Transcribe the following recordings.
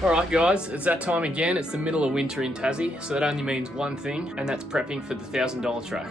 Alright guys, it's that time again. It's the middle of winter in Tassie, so that only means one thing, and that's prepping for the $1,000 track.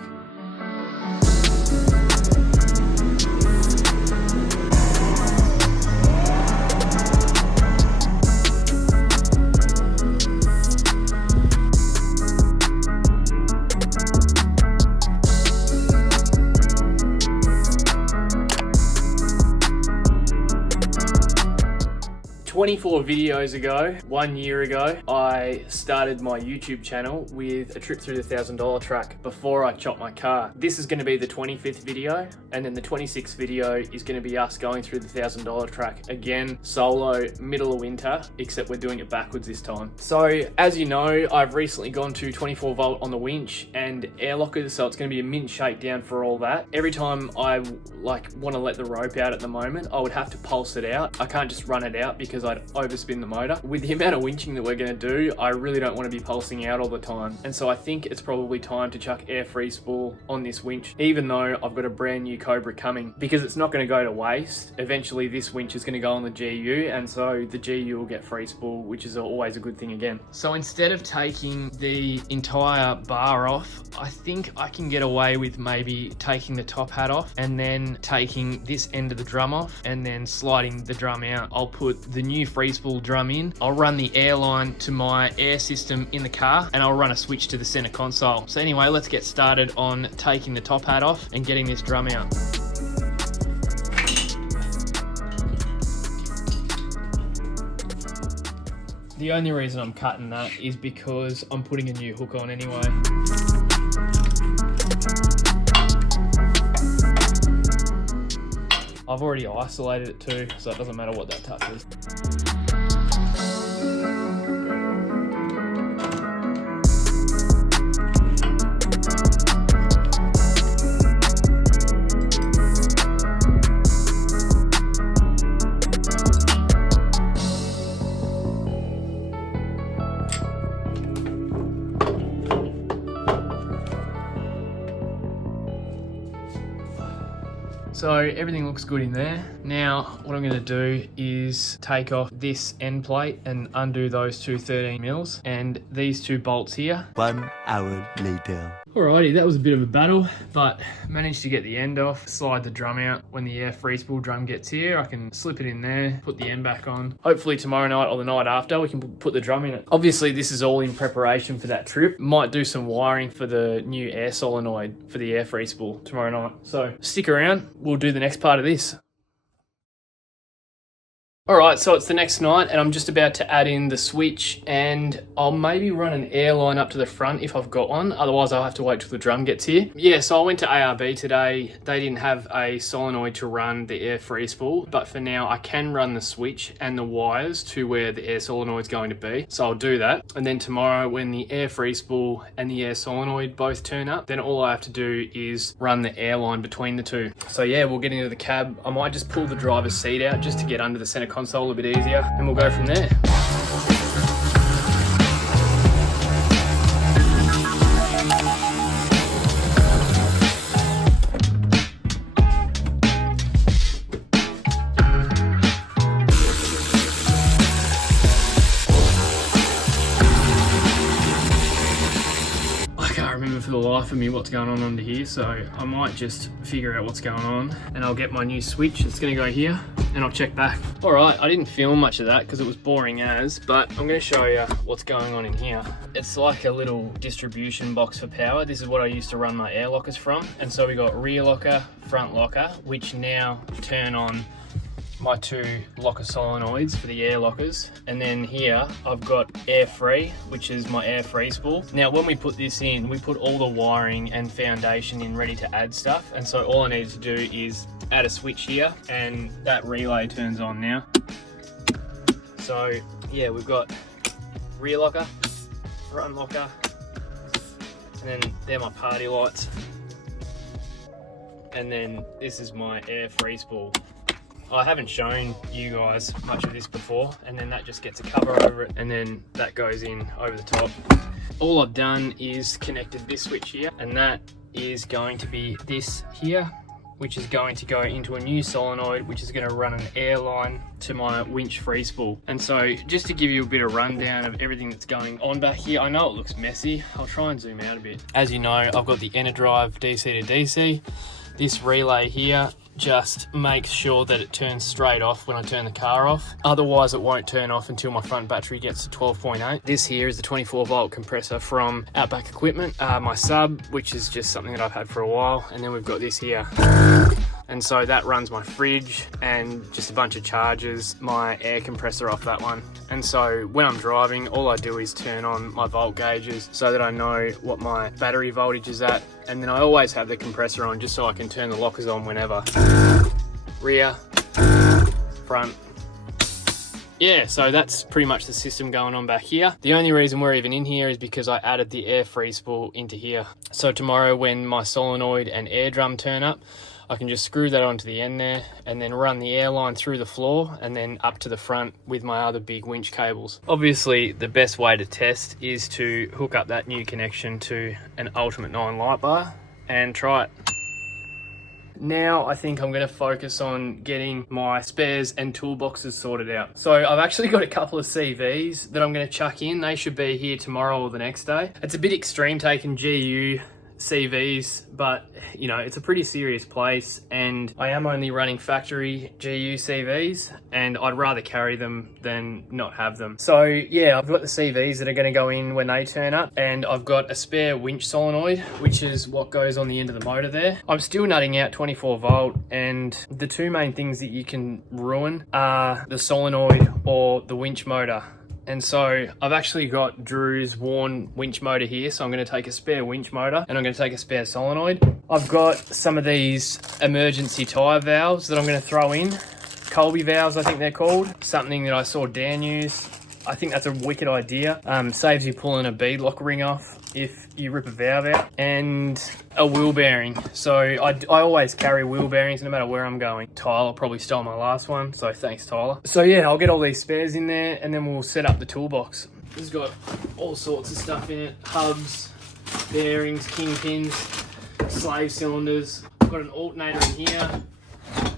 24 videos ago, 1 year ago, I started my YouTube channel with a trip through the $1,000 track before I chopped my car. This is going to be the 25th video, and then the 26th video is going to be us going through the $1,000 track again, solo, middle of winter, except we're doing it backwards this time. So as you know, I've recently gone to 24 volt on the winch and air lockers, so it's going to be a mint shakedown for all that. Every time I want to let the rope out at the moment, I would have to pulse it out. I can't just run it out because I'd overspin the motor. With the amount of winching that we're going to do, I really don't want to be pulsing out all the time. And so I think it's probably time to chuck air free spool on this winch, even though I've got a brand new Cobra coming, because it's not going to go to waste. Eventually this winch is going to go on the GU, and so the GU will get free spool, which is always a good thing again. So instead of taking the entire bar off, I think I can get away with maybe taking the top hat off and then taking this end of the drum off and then sliding the drum out. I'll put the new free spool drum in, I'll run the air line to my air system in the car, and I'll run a switch to the center console. So anyway, let's get started on taking the top hat off and getting this drum out. The only reason I'm cutting that is because I'm putting a new hook on anyway. I've already isolated it too, so it doesn't matter what that touch is. So everything looks good in there. Now what I'm going to do is take off this end plate and undo those two 13 mils and these two bolts here. 1 hour later. Alrighty, that was a bit of a battle, but managed to get the end off, slide the drum out. When the air free spool drum gets here, I can slip it in there, put the end back on. Hopefully tomorrow night or the night after, we can put the drum in it. Obviously this is all in preparation for that trip. Might do some wiring for the new air solenoid for the air free spool tomorrow night. So stick around, we'll do the next part of this. Alright, so it's the next night and I'm just about to add in the switch, and I'll maybe run an air line up to the front if I've got one, otherwise I'll have to wait till the drum gets here. Yeah, so I went to ARB today. They didn't have a solenoid to run the air free spool, but for now I can run the switch and the wires to where the air solenoid's going to be. So I'll do that, and then tomorrow when the air free spool and the air solenoid both turn up, then all I have to do is run the air line between the two. So yeah, we'll get into the cab. I might just pull the driver's seat out just to get under the center console a bit easier, and we'll go from there. For the life of me what's going on under here, so I might just figure out what's going on and I'll get my new switch. It's going to go here and I'll check back. Alright, I didn't film much of that because it was boring as, but I'm going to show you what's going on in here. It's like a little distribution box for power. This is what I used to run my air lockers from, and so we got rear locker, front locker, which now turn on my two locker solenoids for the air lockers, and then here I've got air free, which is my air free spool. Now when we put this in, we put all the wiring and foundation in ready to add stuff, and so all I needed to do is add a switch here and that relay turns on now. So yeah, we've got rear locker, front locker, and then they're my party lights, and then this is my air free spool. I haven't shown you guys much of this before, and then that just gets a cover over it, and then that goes in over the top. All I've done is connected this switch here, and that is going to be this here, which is going to go into a new solenoid, which is going to run an air line to my winch free spool. And so just to give you a bit of rundown of everything that's going on back here, I know it looks messy. I'll try and zoom out a bit. As you know, I've got the inner drive DC to DC. This relay here just makes sure that it turns straight off when I turn the car off. Otherwise it won't turn off until my front battery gets to 12.8. This here is the 24 volt compressor from Outback Equipment, my sub, which is just something that I've had for a while. And then we've got this here. And so that runs my fridge and just a bunch of chargers, my air compressor off that one. And so when I'm driving, all I do is turn on my volt gauges so that I know what my battery voltage is at. And then I always have the compressor on just so I can turn the lockers on whenever. Rear, front. Yeah, so that's pretty much the system going on back here. The only reason we're even in here is because I added the air free spool into here. So tomorrow when my solenoid and air drum turn up, I can just screw that onto the end there and then run the air line through the floor and then up to the front with my other big winch cables. Obviously, the best way to test is to hook up that new connection to an Ultimate 9 light bar and try it. Now I think I'm going to focus on getting my spares and toolboxes sorted out. So I've actually got a couple of CVs that I'm going to chuck in. They should be here tomorrow or the next day. It's a bit extreme taking GU CVs, but you know, it's a pretty serious place and I am only running factory GU CVs and I'd rather carry them than not have them. So yeah, I've got the CVs that are going to go in when they turn up and I've got a spare winch solenoid, which is what goes on the end of the motor there. I'm still nutting out 24 volt and the two main things that you can ruin are the solenoid or the winch motor. And so I've actually got Drew's worn winch motor here. So I'm going to take a spare winch motor and I'm going to take a spare solenoid. I've got some of these emergency tyre valves that I'm going to throw in. Colby valves, I think they're called. Something that I saw Dan use. I think that's a wicked idea. Saves you pulling a beadlock ring off if you rip a valve out. And a wheel bearing. So I always carry wheel bearings no matter where I'm going. Tyler probably stole my last one, so thanks Tyler. So yeah, I'll get all these spares in there and then we'll set up the toolbox. This has got all sorts of stuff in it. Hubs, bearings, kingpins, slave cylinders. I've got an alternator in here,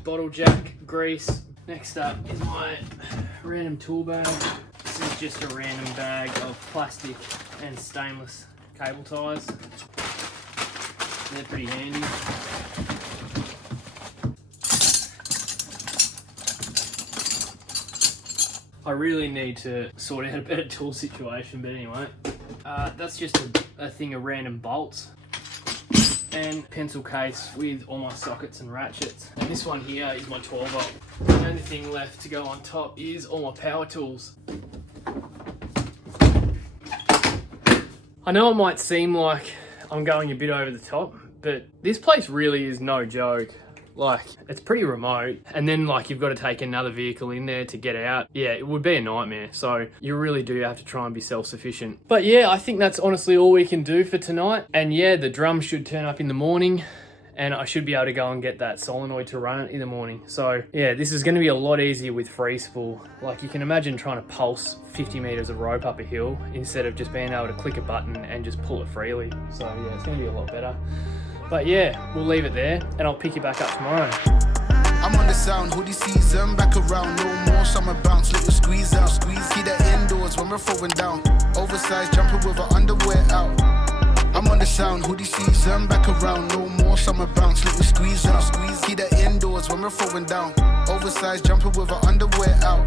bottle jack, grease. Next up is my random tool bag. This is just a random bag of plastic and stainless cable ties. They're pretty handy. I really need to sort out a better tool situation, but anyway. That's just a thing of random bolts and pencil case with all my sockets and ratchets. And this one here is my 12 volt. The only thing left to go on top is all my power tools. I know it might seem like I'm going a bit over the top, but this place really is no joke. Like, it's pretty remote. And then like you've got to take another vehicle in there to get out. Yeah, it would be a nightmare. So you really do have to try and be self-sufficient. But yeah, I think that's honestly all we can do for tonight. And yeah, the drum should turn up in the morning and I should be able to go and get that solenoid to run it in the morning. So yeah, this is going to be a lot easier with free spool. Like you can imagine trying to pulse 50 meters of rope up a hill instead of just being able to click a button and just pull it freely. So yeah, it's going to be a lot better. But yeah, we'll leave it there and I'll pick you back up tomorrow. I'm on the sound, hoodie season, back around, no more summer bounce, little squeeze out, squeeze, keep that indoors when we're throwing down, oversized jumper with our underwear out. I'm on the sound, hoodie season, back around, no more summer bounce, little squeeze out, squeeze, keep that indoors when we're throwing down, oversized jumper with our underwear out.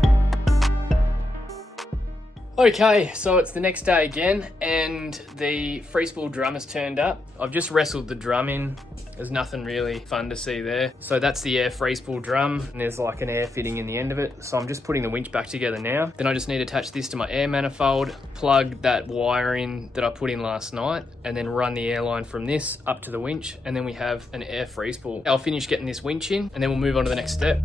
Okay, so it's the next day again and the free spool drum has turned up. I've just wrestled the drum in. There's nothing really fun to see there. So that's the air free spool drum and there's like an air fitting in the end of it. So I'm just putting the winch back together now. Then I just need to attach this to my air manifold, plug that wire in that I put in last night and then run the air line from this up to the winch and then we have an air free spool. I'll finish getting this winch in and then we'll move on to the next step.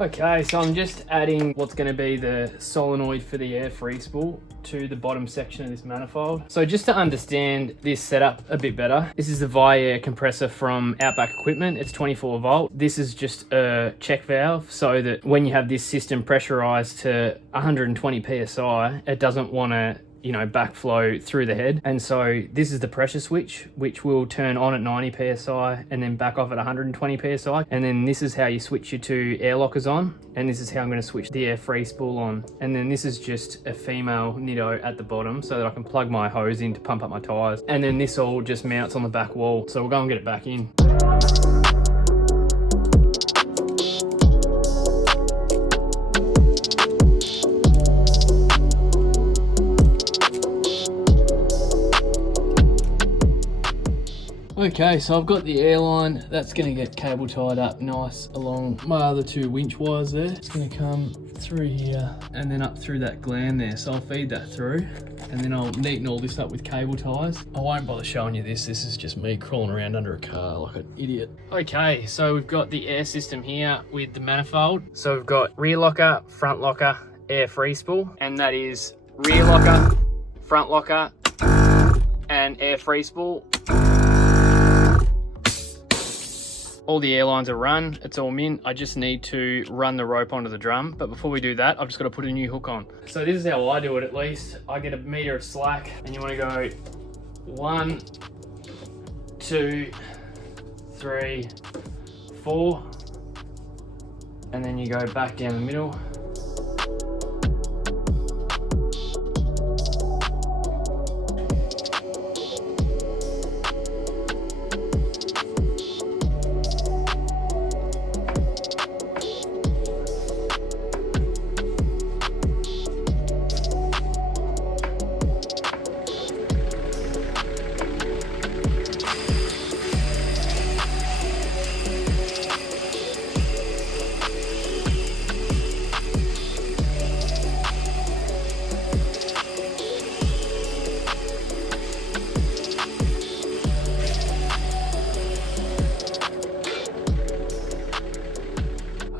Okay, so I'm just adding what's going to be the solenoid for the air free spool to the bottom section of this manifold. So just to understand this setup a bit better, this is the Air compressor from Outback Equipment. It's 24 volt. This is just a check valve so that when you have this system pressurized to 120 psi, it doesn't want to backflow through the head. And so this is the pressure switch, which will turn on at 90 psi and then back off at 120 psi. And then this is how you switch your two air lockers on. And this is how I'm going to switch the air free spool on. And then this is just a female nitto at the bottom so that I can plug my hose in to pump up my tires. And then this all just mounts on the back wall. So we'll go and get it back in. Okay, so I've got the airline. That's going to get cable tied up nice along my other two winch wires there. It's going to come through here and then up through that gland there. So I'll feed that through and then I'll neaten all this up with cable ties. I won't bother showing you this. This is just me crawling around under a car like an idiot. Okay, so we've got the air system here with the manifold. So we've got rear locker, front locker, air free spool, and that is rear locker, front locker, and air free spool. All the airlines are run, it's all mint. I just need to run the rope onto the drum. But before we do that, I've just got to put a new hook on. So this is how I do it at least. I get a meter of slack and you want to go 1, 2, 3, 4. And then you go back down the middle.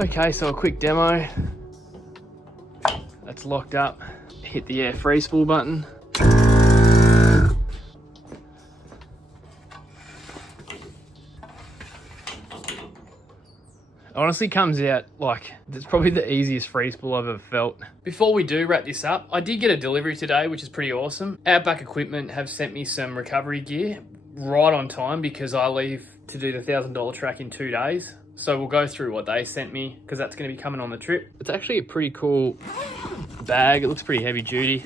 Okay, so a quick demo. That's locked up. Hit the air free spool button. Honestly comes out like it's probably the easiest free spool I've ever felt. Before we do wrap this up, I did get a delivery today, which is pretty awesome. Outback Equipment have sent me some recovery gear right on time because I leave to do the $1,000 track in 2 days. So we'll go through what they sent me because that's going to be coming on the trip. It's actually a pretty cool bag. It looks pretty heavy duty.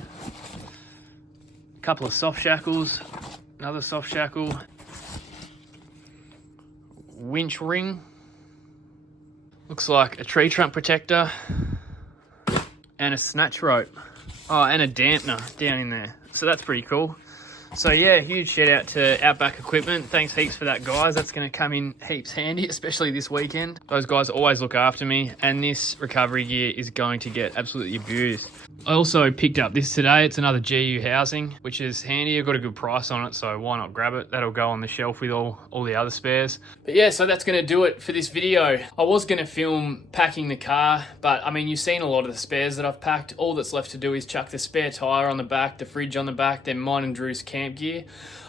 A couple of soft shackles, another soft shackle, winch ring. Looks like a tree trunk protector and a snatch rope. Oh, and a dampener down in there. So that's pretty cool. So yeah, huge shout out to Outback Equipment. Thanks heaps for that, guys. That's going to come in heaps handy, especially this weekend. Those guys always look after me, and this recovery gear is going to get absolutely abused. I also picked up this today. It's another GU housing, which is handy. I got a good price on it, so why not grab it? That'll go on the shelf with all the other spares. But yeah, so that's going to do it for this video. I was going to film packing the car, but I mean, you've seen a lot of the spares that I've packed. All that's left to do is chuck the spare tyre on the back, the fridge on the back, then mine and Drew's camp gear.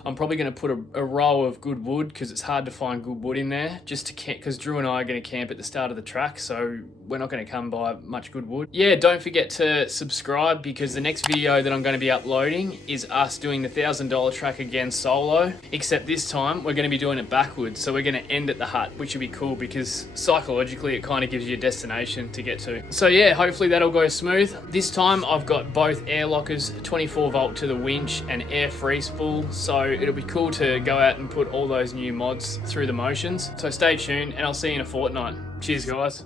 I'm probably going to put a row of good wood because it's hard to find good wood in there, just to camp, because Drew and I are going to camp at the start of the track, so we're not going to come by much good wood. Yeah, don't forget to subscribe because the next video that I'm going to be uploading is us doing the $1,000 track again solo, except this time we're going to be doing it backwards. So we're going to end at the hut, which would be cool because psychologically it kind of gives you a destination to get to. So yeah, hopefully that'll go smooth. This time I've got both air lockers, 24 volt to the winch and air free spool, so it'll be cool to go out and put all those new mods through the motions. So stay tuned and I'll see you in a fortnight. Cheers guys.